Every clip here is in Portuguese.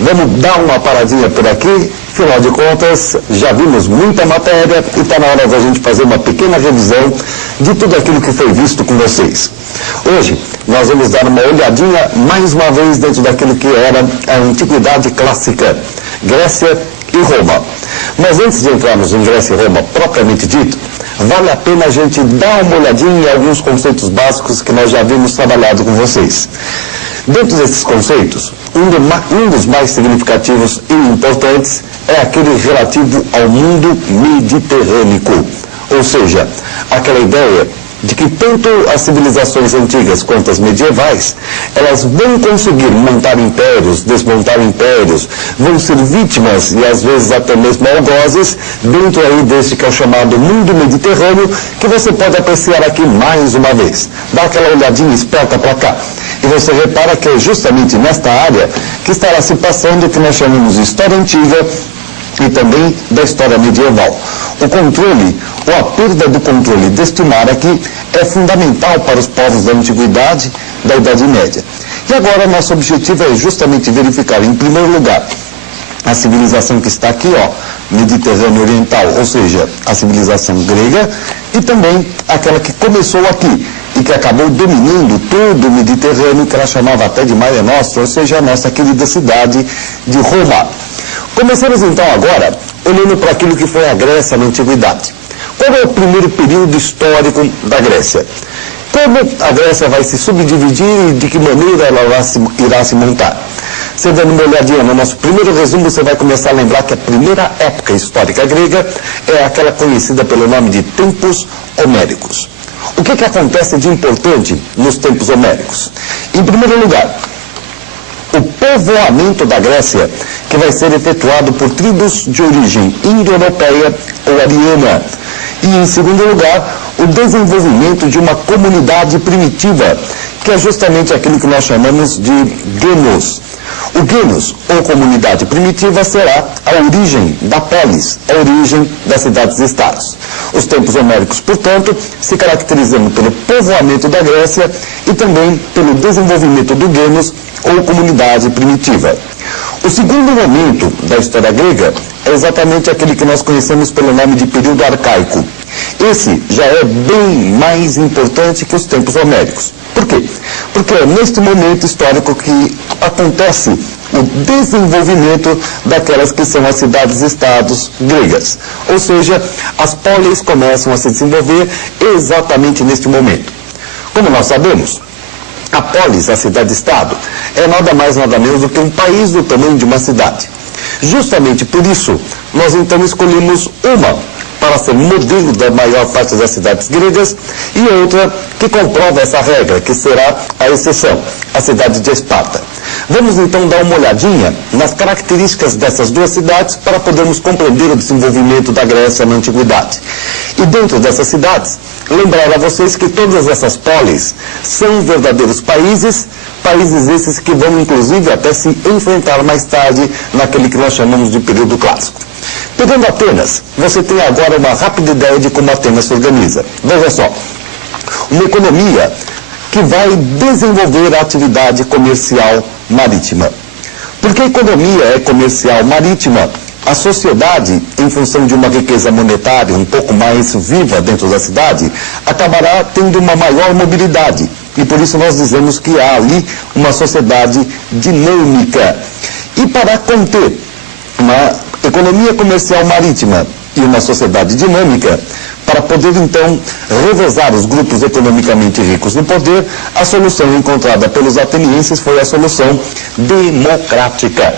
Vamos dar uma paradinha por aqui, afinal de contas, já vimos muita matéria e está na hora da gente fazer uma pequena revisão de tudo aquilo que foi visto com vocês. Hoje, nós vamos dar uma olhadinha mais uma vez dentro daquilo que era a Antiguidade Clássica, Grécia e Roma. Mas antes de entrarmos em Grécia e Roma propriamente dito, vale a pena a gente dar uma olhadinha em alguns conceitos básicos que nós já vimos trabalhado com vocês. Dentro desses conceitos, um dos mais significativos e importantes é aquele relativo ao mundo mediterrâneo, ou seja, aquela ideia de que tanto as civilizações antigas quanto as medievais, elas vão conseguir montar impérios, desmontar impérios, vão ser vítimas e às vezes até mesmo algozes dentro aí desse que é o chamado mundo mediterrâneo, que você pode apreciar aqui mais uma vez. Dá aquela olhadinha esperta para cá. E você repara que é justamente nesta área que estará se passando o que nós chamamos de história antiga e também da história medieval. O controle, ou a perda do controle deste mar aqui, é fundamental para os povos da Antiguidade, da Idade Média. E agora nosso objetivo é justamente verificar, em primeiro lugar, a civilização que está aqui, ó, Mediterrâneo Oriental, ou seja, a civilização grega, e também aquela que começou aqui e que acabou dominando todo o Mediterrâneo, que ela chamava até de Mare Nostrum, ou seja, a nossa querida cidade de Roma. Começamos então agora olhando para aquilo que foi a Grécia na Antiguidade. Qual é o primeiro período histórico da Grécia? Como a Grécia vai se subdividir e de que maneira ela irá se montar? Você dando uma olhadinha no nosso primeiro resumo, você vai começar a lembrar que a primeira época histórica grega é aquela conhecida pelo nome de Tempos Homéricos. O que acontece de importante nos tempos homéricos? Em primeiro lugar, o povoamento da Grécia, que vai ser efetuado por tribos de origem indo-europeia ou ariana. E, em segundo lugar, o desenvolvimento de uma comunidade primitiva, que é justamente aquilo que nós chamamos de genos. O genos, ou comunidade primitiva, será a origem da polis, a origem das cidades-estados. Os tempos homéricos, portanto, se caracterizam pelo povoamento da Grécia e também pelo desenvolvimento do genos, ou comunidade primitiva. O segundo momento da história grega é exatamente aquele que nós conhecemos pelo nome de período arcaico. Esse já é bem mais importante que os tempos homéricos. Por quê? Porque é neste momento histórico que acontece o desenvolvimento daquelas que são as cidades-estados gregas. Ou seja, as polis começam a se desenvolver exatamente neste momento. Como nós sabemos, a polis, a cidade-estado, é nada mais nada menos do que um país do tamanho de uma cidade. Justamente por isso, nós então escolhemos uma para ser modelo da maior parte das cidades gregas e outra que comprova essa regra, que será a exceção, a cidade de Esparta. Vamos então dar uma olhadinha nas características dessas duas cidades para podermos compreender o desenvolvimento da Grécia na Antiguidade. E dentro dessas cidades, lembrar a vocês que todas essas polis são verdadeiros países esses que vão inclusive até se enfrentar mais tarde naquele que nós chamamos de período clássico. Pegando Atenas, você tem agora uma rápida ideia de como Atenas se organiza. Veja só, uma economia que vai desenvolver a atividade comercial marítima. Porque a economia é comercial marítima, a sociedade, em função de uma riqueza monetária um pouco mais viva dentro da cidade, acabará tendo uma maior mobilidade. E por isso nós dizemos que há ali uma sociedade dinâmica. E para conter uma economia comercial marítima e uma sociedade dinâmica, para poder então revezar os grupos economicamente ricos no poder, a solução encontrada pelos atenienses foi a solução democrática.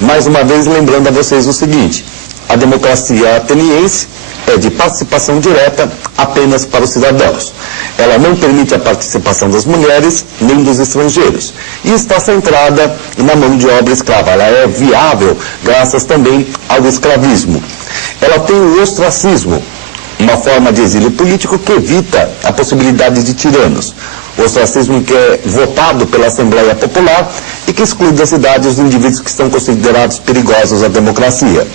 Mais uma vez lembrando a vocês o seguinte, a democracia ateniense é de participação direta apenas para os cidadãos. Ela não permite a participação das mulheres nem dos estrangeiros. E está centrada na mão de obra escrava. Ela é viável graças também ao escravismo. Ela tem o ostracismo, uma forma de exílio político que evita a possibilidade de tiranos. O ostracismo que é votado pela Assembleia Popular e que exclui da cidade os indivíduos que são considerados perigosos à democracia.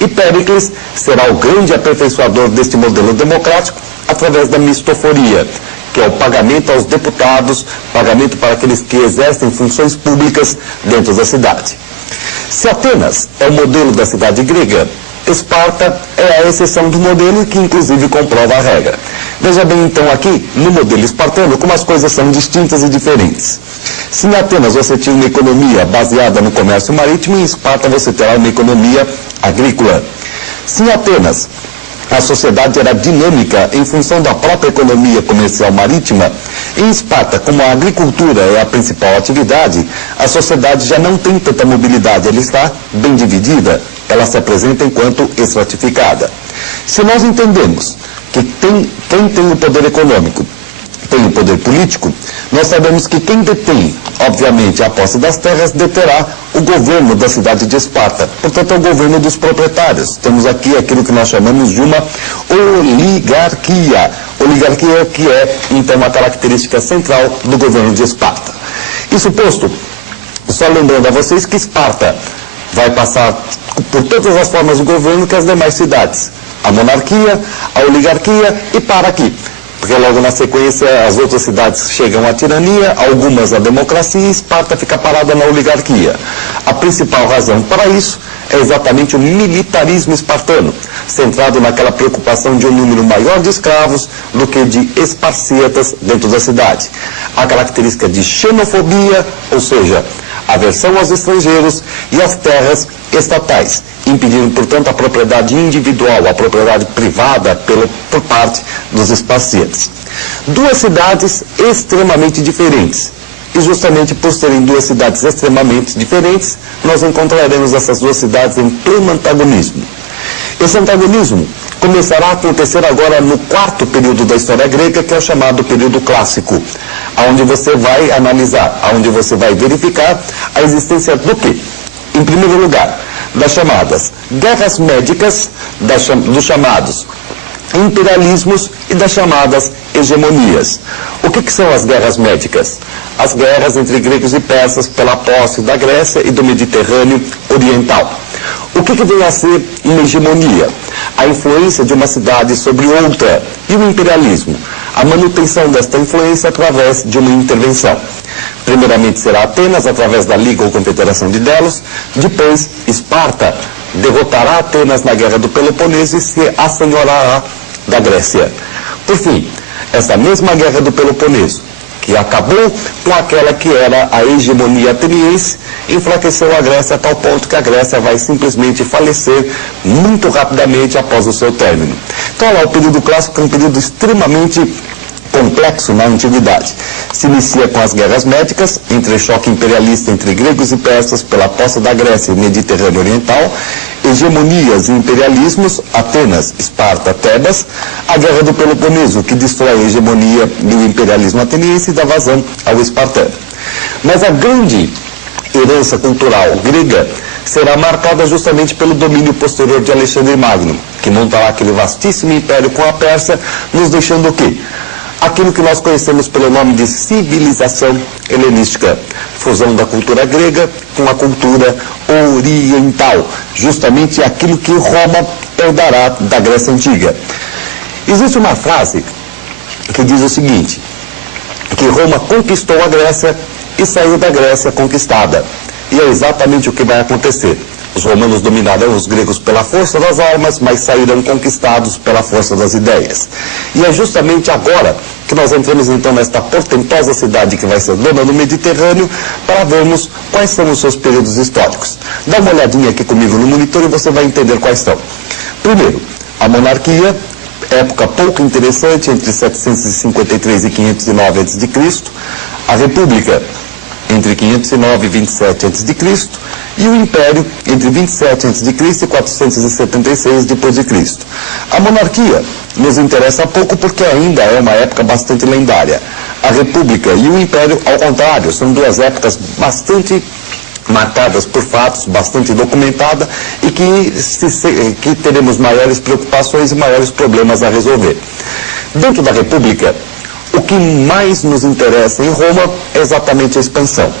E Péricles será o grande aperfeiçoador deste modelo democrático através da mistoforia, que é o pagamento aos deputados, pagamento para aqueles que exercem funções públicas dentro da cidade. Se Se Atenas é o modelo da cidade grega, Esparta é a exceção do modelo que inclusive comprova a regra. Veja bem então aqui, no modelo espartano, como as coisas são distintas e diferentes. Se em Atenas você tinha uma economia baseada no comércio marítimo, em Esparta você terá uma economia agrícola. Se em Atenas a sociedade era dinâmica em função da própria economia comercial marítima, em Esparta, como a agricultura é a principal atividade, a sociedade já não tem tanta mobilidade, ela está bem dividida, ela se apresenta enquanto estratificada. Se nós entendemos que quem tem o poder econômico tem o poder político, nós sabemos que quem detém, obviamente, a posse das terras, deterá o governo da cidade de Esparta. Portanto, é o governo dos proprietários. Temos aqui aquilo que nós chamamos de uma oligarquia. Oligarquia que é, então, uma característica central do governo de Esparta. Isso posto, só lembrando a vocês que Esparta vai passar por todas as formas de governo que as demais cidades. A monarquia, a oligarquia e para aqui. Porque logo na sequência as outras cidades chegam à tirania, algumas à democracia e Esparta fica parada na oligarquia. A principal razão para isso é exatamente o militarismo espartano, centrado naquela preocupação de um número maior de escravos do que de esparcíatas dentro da cidade. A característica de xenofobia, ou seja, aversão aos estrangeiros e às terras estatais, impedindo, portanto, a propriedade individual, a propriedade privada por parte dos esparcíatas. Duas cidades extremamente diferentes. E justamente por serem duas cidades extremamente diferentes, nós encontraremos essas duas cidades em pleno antagonismo. Esse antagonismo começará a acontecer agora no quarto período da história grega, que é o chamado período clássico, onde você vai analisar, onde você vai verificar a existência do quê? Em primeiro lugar, das chamadas guerras médicas, dos chamados imperialismos e das chamadas hegemonias. O que são as guerras médicas? As guerras entre gregos e persas pela posse da Grécia e do Mediterrâneo Oriental. O que vem a ser uma hegemonia? A influência de uma cidade sobre outra. E o imperialismo? A manutenção desta influência através de uma intervenção. Primeiramente será Atenas, através da Liga ou Confederação de Delos. Depois, Esparta derrotará Atenas na Guerra do Peloponeso e se assenhorará da Grécia. Por fim, essa mesma Guerra do Peloponeso, que acabou com aquela que era a hegemonia ateniense, enfraqueceu a Grécia a tal ponto que a Grécia vai simplesmente falecer muito rapidamente após o seu término. Então, lá, o período clássico é um período extremamente complexo na antiguidade. Se inicia com as guerras médicas, entre choque imperialista entre gregos e persas pela posse da Grécia e Mediterrâneo Oriental, hegemonias e imperialismos, Atenas, Esparta, Tebas, a Guerra do Peloponeso, que destrói a hegemonia do imperialismo ateniense e dá vazão ao espartano. Mas a grande herança cultural grega será marcada justamente pelo domínio posterior de Alexandre Magno, que montará aquele vastíssimo império com a Pérsia, nos deixando o quê? Aquilo que nós conhecemos pelo nome de civilização helenística, fusão da cultura grega com a cultura oriental, justamente aquilo que Roma herdará da Grécia Antiga. Existe uma frase que diz o seguinte, que Roma conquistou a Grécia e saiu da Grécia conquistada. E é exatamente o que vai acontecer. Os romanos dominaram os gregos pela força das armas, mas saíram conquistados pela força das ideias. E é justamente agora que nós entramos então nesta portentosa cidade que vai ser dona do Mediterrâneo para vermos quais são os seus períodos históricos. Dá uma olhadinha aqui comigo no monitor e você vai entender quais são. Primeiro, a monarquia, época pouco interessante, entre 753 e 509 a.C., a república, entre 509 e 27 a.C., e o Império, entre 27 a.C. e 476 d.C. A monarquia nos interessa pouco porque ainda é uma época bastante lendária. A República e o Império, ao contrário, são duas épocas bastante marcadas por fatos, bastante documentadas e que teremos maiores preocupações e maiores problemas a resolver. Dentro da República, o que mais nos interessa em Roma é exatamente a expansão.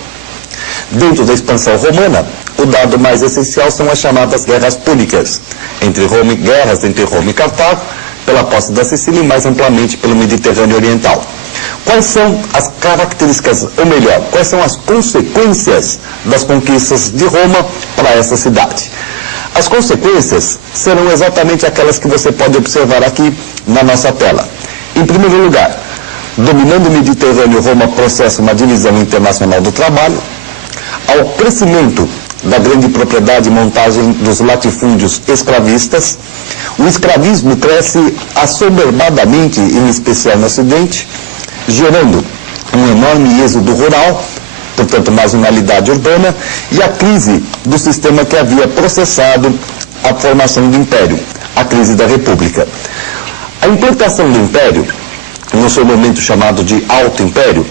Dentro da expansão romana, o dado mais essencial são as chamadas guerras púnicas, guerras entre Roma e Cartago, pela posse da Sicília e mais amplamente pelo Mediterrâneo Oriental. Quais são as características, ou melhor, quais são as consequências das conquistas de Roma para essa cidade? As consequências serão exatamente aquelas que você pode observar aqui na nossa tela. Em primeiro lugar, dominando o Mediterrâneo, Roma processa uma divisão internacional do trabalho. Ao crescimento da grande propriedade e montagem dos latifúndios escravistas, o escravismo cresce assoberbadamente, em especial no Ocidente, gerando um enorme êxodo rural, portanto, marginalidade urbana, e a crise do sistema que havia processado a formação do Império, a crise da República. A implantação do Império, no seu momento chamado de Alto Império,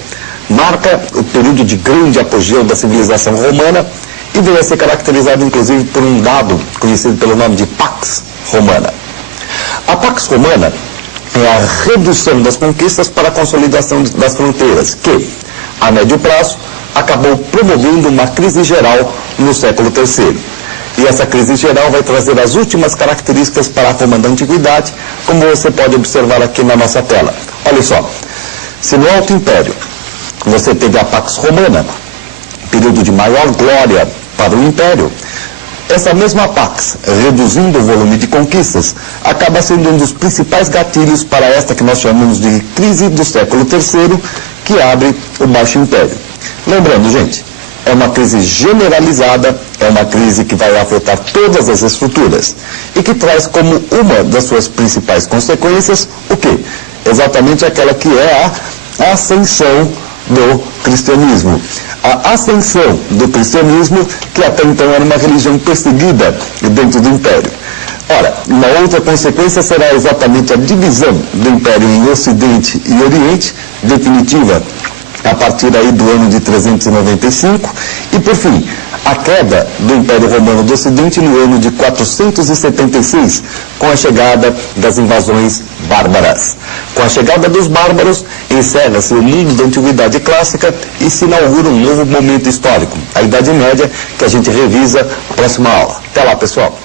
marca o período de grande apogeu da civilização romana e veio a ser caracterizado, inclusive, por um dado conhecido pelo nome de Pax Romana. A Pax Romana é a redução das conquistas para a consolidação das fronteiras, que, a médio prazo, acabou promovendo uma crise geral no século III. E essa crise geral vai trazer as últimas características para a Roma da Antiguidade, como você pode observar aqui na nossa tela. Olha só, se no Alto Império você teve a Pax Romana, período de maior glória para o Império, essa mesma Pax, reduzindo o volume de conquistas, acaba sendo um dos principais gatilhos para esta que nós chamamos de crise do século III, que abre o Baixo Império. Lembrando, gente, é uma crise generalizada, é uma crise que vai afetar todas as estruturas e que traz como uma das suas principais consequências o quê? Exatamente aquela que é a ascensão do cristianismo. A ascensão do cristianismo, que até então era uma religião perseguida dentro do Império. Ora, uma outra consequência será exatamente a divisão do Império em Ocidente e Oriente, definitiva a partir aí do ano de 395, e por fim, a queda do Império Romano do Ocidente no ano de 476, com a chegada das invasões bárbaras. Com a chegada dos bárbaros, encerra-se o mundo da Antiguidade Clássica e se inaugura um novo momento histórico, a Idade Média, que a gente revisa na próxima aula. Até lá, pessoal!